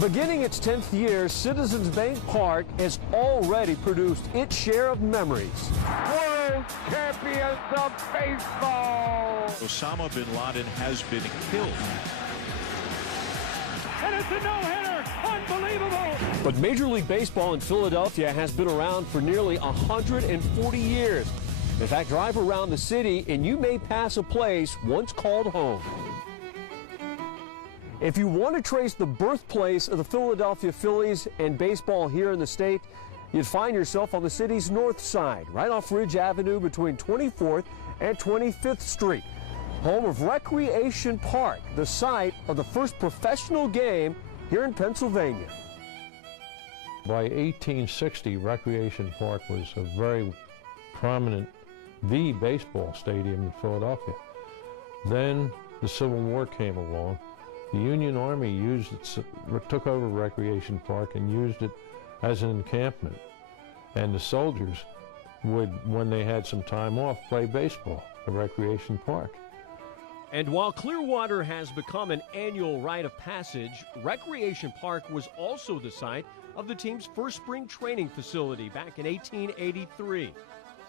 Beginning its 10th year, Citizens Bank Park has already produced its share of memories. World champions of baseball! Osama bin Laden has been killed. And it's a no-hitter! Unbelievable! But Major League Baseball in Philadelphia has been around for nearly 140 years. In fact, drive around the city and you may pass a place once called home. If you want to trace the birthplace of the Philadelphia Phillies and baseball here in the state, you'd find yourself on the city's north side, right off Ridge Avenue between 24th and 25th Street, home of Recreation Park, the site of the first professional game here in Pennsylvania. By 1860, Recreation Park was a very prominent, the baseball stadium in Philadelphia. Then the Civil War came along. The Union Army took over Recreation Park and used it as an encampment. And the soldiers would, when they had some time off, play baseball at Recreation Park. And while Clearwater has become an annual rite of passage, Recreation Park was also the site of the team's first spring training facility back in 1883.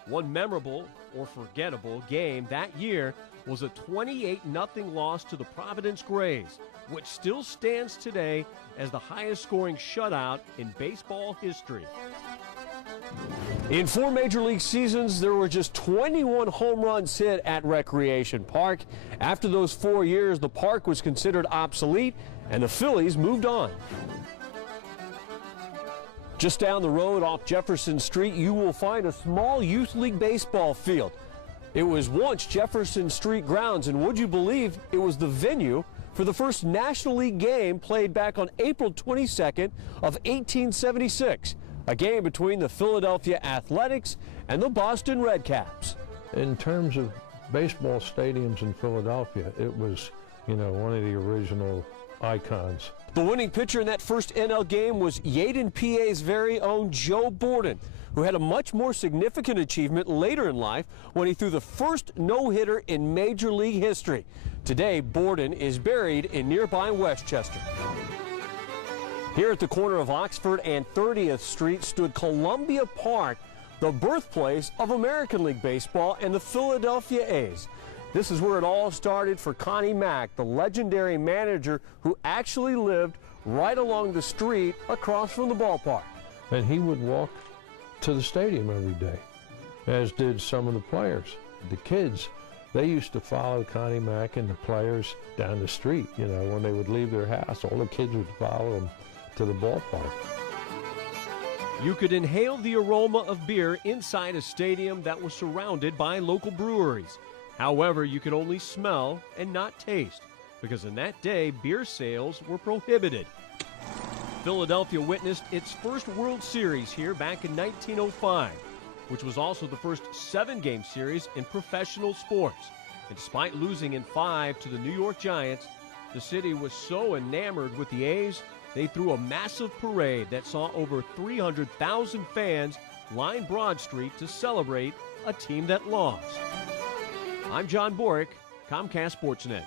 One memorable or forgettable game that year was a 28-0 loss to the Providence Grays, which still stands today as the highest scoring shutout in baseball history. In 4 Major League seasons, there were just 21 home runs hit at Recreation Park. After those 4 years, the park was considered obsolete and the Phillies moved on. Just down the road off Jefferson Street, you will find a small youth league baseball field. It was once Jefferson Street grounds, and would you believe it was the venue for the first National League game played back on April 22nd of 1876, a game between the Philadelphia Athletics and the Boston Red Caps. In terms of baseball stadiums in Philadelphia, it was, one of the original icons. The winning pitcher in that first NL game was Yeadon, PA's very own Joe Borden, who had a much more significant achievement later in life when he threw the first no-hitter in Major League history. Today, Borden is buried in nearby Westchester. Here at the corner of Oxford and 30th Street stood Columbia Park, the birthplace of American League Baseball and the Philadelphia A's. This is where it all started for Connie Mack, the legendary manager who actually lived right along the street across from the ballpark. And he would walk to the stadium every day, as did some of the players. The kids, they used to follow Connie Mack and the players down the street. When they would leave their house, all the kids would follow them to the ballpark. You could inhale the aroma of beer inside a stadium that was surrounded by local breweries. However, you could only smell and not taste, because in that day, beer sales were prohibited. Philadelphia witnessed its first World Series here back in 1905, which was also the first 7-game series in professional sports. And despite losing in 5 to the New York Giants, the city was so enamored with the A's, they threw a massive parade that saw over 300,000 fans line Broad Street to celebrate a team that lost. I'm John Borick, Comcast Sportsnet.